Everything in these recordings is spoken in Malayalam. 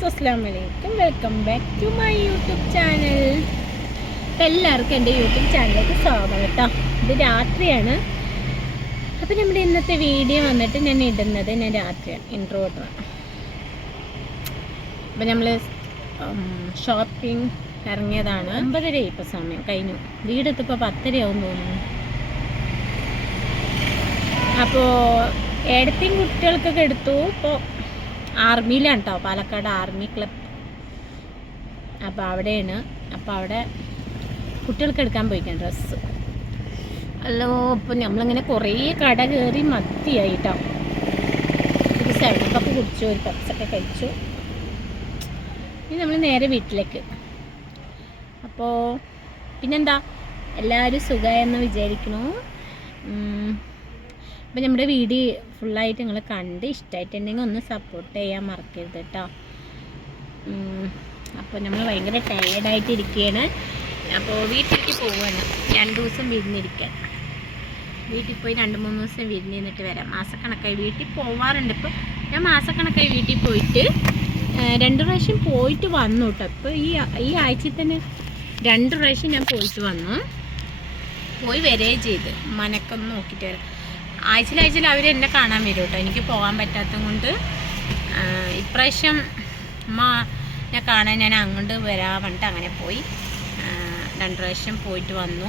വ്യൂവേഴ്സ്, അസ്സലാമു അലൈക്കും. Welcome back to my YouTube channel. അപ്പം എല്ലാവർക്കും എൻ്റെ യൂട്യൂബ് ചാനലിലേക്ക് സ്വാഗതം കേട്ടോ. ഇത് രാത്രിയാണ്. അപ്പം നമ്മുടെ ഇന്നത്തെ വീഡിയോ വന്നിട്ട് ഞാൻ രാത്രിയാണ്, ഇൻട്രോ ഇടണം. അപ്പം നമ്മൾ ഷോപ്പിംഗ് ഇറങ്ങിയതാണ്. 9:30 ഇപ്പോൾ സമയം കഴിഞ്ഞു. വീടെത്തിപ്പോൾ 10:30 ആവും തോന്നുന്നു. അപ്പോൾ ഏടത്തെയും കുട്ടികൾക്കൊക്കെ എടുത്തു. ഇപ്പോൾ ആർമിയിലാണ് കേട്ടോ, പാലക്കാട് ആർമി ക്ലബ്. അപ്പോൾ അവിടെയാണ്. അപ്പോൾ അവിടെ കുട്ടികൾക്ക് എടുക്കാൻ പോയിക്കാൻ ഡ്രസ്സ്. അല്ലോ ഇപ്പോൾ നമ്മളിങ്ങനെ കുറേ കട കയറി മത്തിയായി കേട്ടോ. ഒരു 7 കപ്പ് കുടിച്ചു, ഒരു പപ്സൊക്കെ കഴിച്ചു. ഇനി നമ്മൾ നേരെ വീട്ടിലേക്ക്. അപ്പോൾ പിന്നെന്താ, എല്ലാവരും സുഖമായെന്ന് വിചാരിക്കണു. അപ്പോൾ നമ്മുടെ വീഡിയോ ഫുള്ളായിട്ട് നിങ്ങൾ കണ്ട് ഇഷ്ടമായിട്ടുണ്ടെങ്കിൽ ഒന്ന് സപ്പോർട്ട് ചെയ്യാൻ മറക്കരുത് കേട്ടോ. അപ്പോൾ നമ്മൾ ഭയങ്കര ടയേർഡായിട്ട് ഇരിക്കുകയാണ്. അപ്പോൾ വീട്ടിലേക്ക് പോവുകയാണ്. 2 ദിവസം വിരുന്നിരിക്കാൻ. വീട്ടിൽ പോയി 2-3 ദിവസം വിരുന്ന് നിന്നിട്ട് വരാം. മാസക്കണക്കായി വീട്ടിൽ പോവാറുണ്ട്. ഇപ്പോൾ ഞാൻ മാസക്കണക്കായി വീട്ടിൽ പോയിട്ട് 2 പ്രാവശ്യം പോയിട്ട് വന്നു കേട്ടോ. ഇപ്പോൾ ഈ ആഴ്ചയിൽ തന്നെ 2 പ്രാവശ്യം ഞാൻ പോയിട്ട് വന്നു. പോയി വരികയും ചെയ്ത് മനക്കൊന്ന് നോക്കിയിട്ട് വരാം. ആഴ്ചയിൽ അവർ എന്നെ കാണാൻ വരും കേട്ടോ. എനിക്ക് പോകാൻ പറ്റാത്തത് കൊണ്ട് ഇപ്രാവശ്യം ഞാൻ കാണാൻ ഞാൻ അങ്ങോട്ട് വരാൻ പറഞ്ഞിട്ട് അങ്ങനെ പോയി 2 പ്രാവശ്യം പോയിട്ട് വന്നു.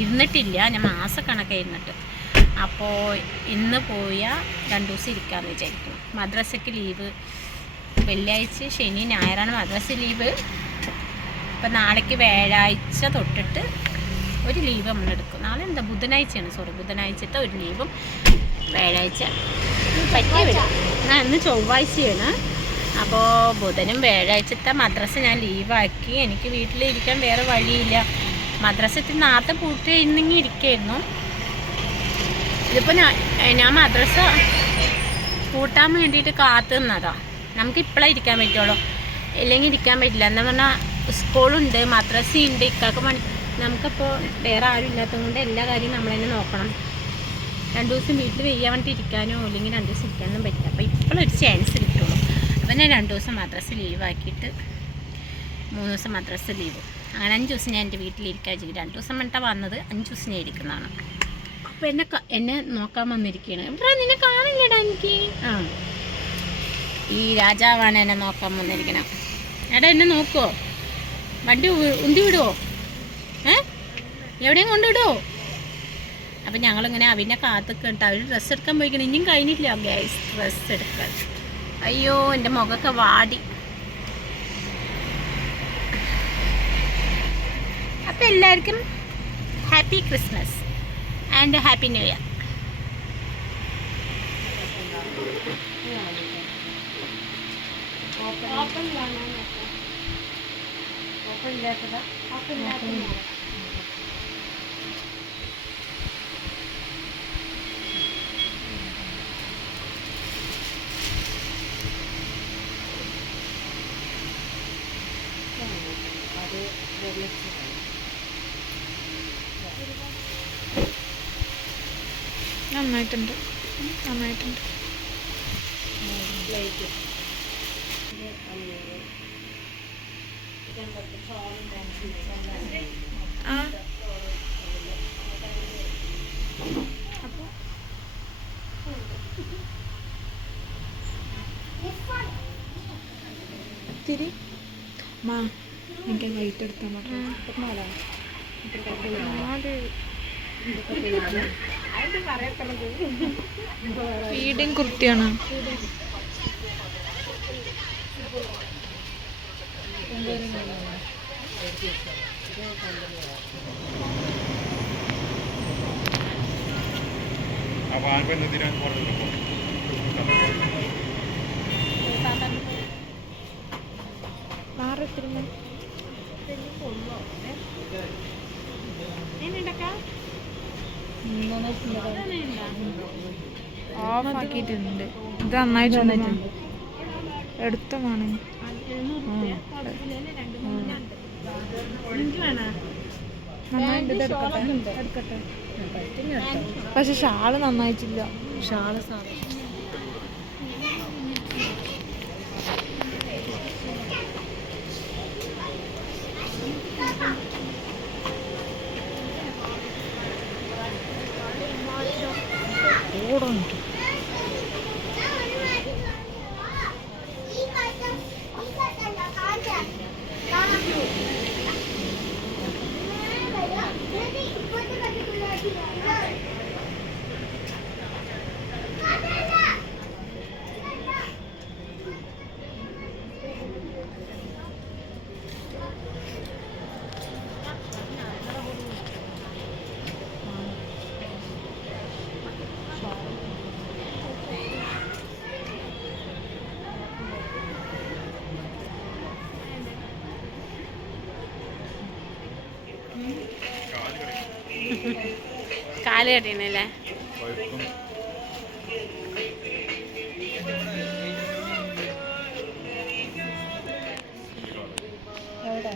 ഇരുന്നിട്ടില്ല, ഞാൻ മാസക്കണക്കായി ഇരുന്നിട്ട്. അപ്പോൾ ഇന്ന് പോയാൽ 2 ദിവസം ഇരിക്കാമെന്ന് വിചാരിക്കുന്നു. മദ്രസയ്ക്ക് ലീവ് വെള്ളിയാഴ്ച, ശനി, ഞായറാണ് മദ്രസ ലീവ്. ഇപ്പം നാളേക്ക് വ്യാഴാഴ്ച തൊട്ടിട്ട് ഒരു ലീവ് നമ്മളെടുക്കും. നാളെ എന്താ ബുധനാഴ്ചയാണ്, ബുധനാഴ്ചത്തെ ഒരു ലീവും വ്യാഴാഴ്ച പറ്റിയ വിടും. ഇന്ന് ചൊവ്വാഴ്ചയാണ്. അപ്പോൾ ബുധനും വ്യാഴാഴ്ചത്തെ മദ്രസ ഞാൻ ലീവാക്കി. എനിക്ക് വീട്ടിലിരിക്കാൻ വേറെ വഴിയില്ല. മദ്രസത്തിൽ നേരത്തെ പൂട്ടി ഇന്നെങ്കിൽ ഇരിക്കായിരുന്നു. ഇതിപ്പോൾ ഞാൻ മദ്രസ പൂട്ടാൻ വേണ്ടിയിട്ട് കാത്തു നിന്നതാണ്. നമുക്ക് ഇപ്പോഴേ ഇരിക്കാൻ പറ്റുള്ളൂ, ഇല്ലെങ്കിൽ ഇരിക്കാൻ പറ്റില്ല. എന്താ പറഞ്ഞാൽ സ്കൂളുണ്ട്, മദ്രസയുണ്ട്, ഇക്കാക്ക് പണി. നമുക്കപ്പോൾ വേറെ ആരും ഇല്ലാത്തത് കൊണ്ട് എല്ലാ കാര്യവും നമ്മൾ തന്നെ നോക്കണം. 2 ദിവസം വീട്ടിൽ വെയ്യാൻ വേണ്ടിയിട്ട് ഇരിക്കാനോ അല്ലെങ്കിൽ 2 ദിവസം ഇരിക്കാനൊന്നും പറ്റില്ല. അപ്പോൾ ഇപ്പോഴൊരു ചാൻസ് കിട്ടുള്ളൂ. അപ്പോൾ ഞാൻ 2 ദിവസം മദ്രസ ലീവാക്കിയിട്ട് 3 ദിവസം മദ്രസ ലീവ്. അങ്ങനെ 5 ദിവസം ഞാൻ എൻ്റെ വീട്ടിലിരിക്കാൻ വെച്ചിട്ട് 2 ദിവസം വേണ്ട വന്നത്, 5 ദിവസം ഞാൻ ഇരിക്കുന്നതാണ്. അപ്പോൾ എന്നെ നോക്കാൻ വന്നിരിക്കുകയാണ്. ഇവിടെ നിന്നെ കാണില്ലടാ എനിക്ക്. ഈ രാജാവാണ് എന്നെ നോക്കാൻ വന്നിരിക്കണം. എടാ എന്നെ നോക്കുമോ? വണ്ടി ഉന്തി വിടുമോ? എവിടെയും കൊണ്ടുവിടുമോ? അപ്പം ഞങ്ങളിങ്ങനെ അവനെ കാത്തൊക്കെ അവർ ഡ്രസ്സ് എടുക്കാൻ പോയിക്കണം. ഇനിയും കഴിഞ്ഞിട്ടില്ല ഗൈസ് ഡ്രസ്സ് എടുക്കാൻ. അയ്യോ എൻ്റെ മുഖമൊക്കെ വാടി. അപ്പം എല്ലാവർക്കും happy Christmas and happy new year. നന്നായിട്ടുണ്ട്. തിരി മാ എനിക്ക് വൈറ്റ് എടുത്താൽ ഫീഡിങ് കുർത്തിയാണ്. ഓഫാക്കിയിട്ടുണ്ട്. ഇത് നന്നായിട്ടുണ്ട്. എടുത്തമാണ്. പക്ഷെ ഷാള് നന്നായിട്ടില്ല. ഷാള് കാല് കെട്ടണല്ലേ? എവിടെ?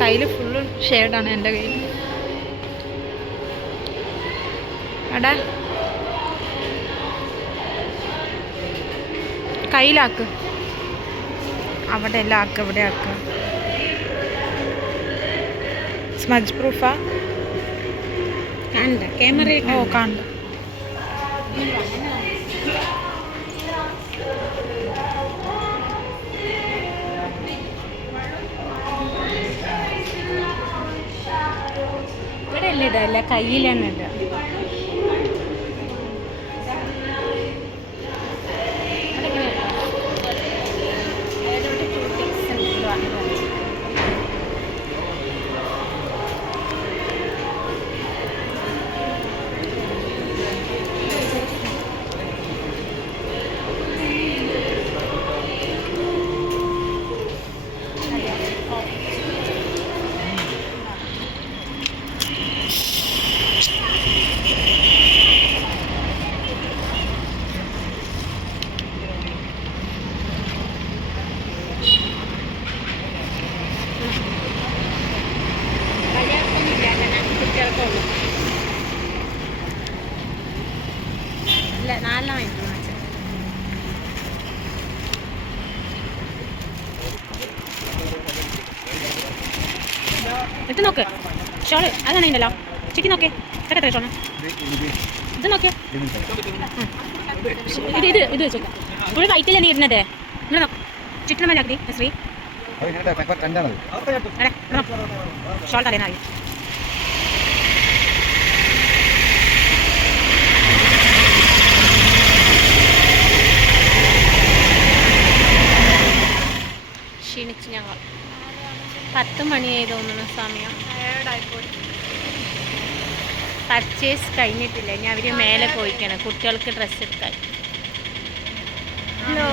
കയ്യിൽ ഫുള്ള് ഷെയ്ഡാണ് എൻ്റെ കയ്യിൽ. എടാ കയ്യിലാക്ക്, അവിടെ എല്ലാം ആക്ക്, ഇവിടെ ആക്ക്. സ്മജ് പ്രൂഫാ? കണ്ട ക്യാമറ? ഓ കണ്ട. ഇവിടെ അല്ല ഇടല്ല, കയ്യിലാണ് ഇടുക. ഇല്ല, 4 വാങ്ങിക്കണം. ഇട്ട് നോക്ക് ഷോള്, അത് കാണുന്നുണ്ടല്ലോ. ചുറ്റി നോക്കേ, എത്ര ഷോള് ഇത് നോക്കിയേ. ഇത് വെച്ചോക്കാം. ഫുൾ വൈറ്റിൽ നീ ഇരുന്നത്. നിങ്ങൾ നോക്ക്, ചുറ്റിനും മേലാക്കി ശ്രീ. ഷോൾ തലേന്നായി. ക്ഷീണിച്ച് ഞങ്ങൾ. 10 മണിയായി തോന്നുന്ന സമയം. പർച്ചേസ് കഴിഞ്ഞിട്ടില്ല, ഇനി അവർ മേലെ പോയിക്കണം കുട്ടികൾക്ക് ഡ്രസ്സ് എടുക്കാൻ. ഹലോ,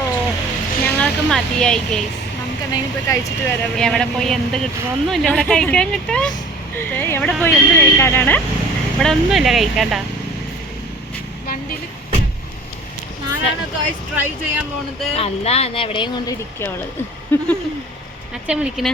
ഞങ്ങൾക്ക് മതിയായി ഗേസ്. നമുക്ക് എന്തെങ്കിലും പോയി കഴിച്ചിട്ട് വരാം. എവിടെ പോയി എന്ത് കിട്ടണമൊന്നുമില്ല ഇവിടെ കഴിക്കാൻ കിട്ടാ. എവിടെ പോയി എന്ത് കഴിക്കാനാണ്? ഇവിടെ ഒന്നുമില്ല കഴിക്കണ്ട. വണ്ടിയിൽ ട്രൈ ചെയ്യാൻ പോണത്. അല്ല, എവിടെയും കൊണ്ടിരിക്കവള്. അച്ഛൻ വിളിക്കണേ.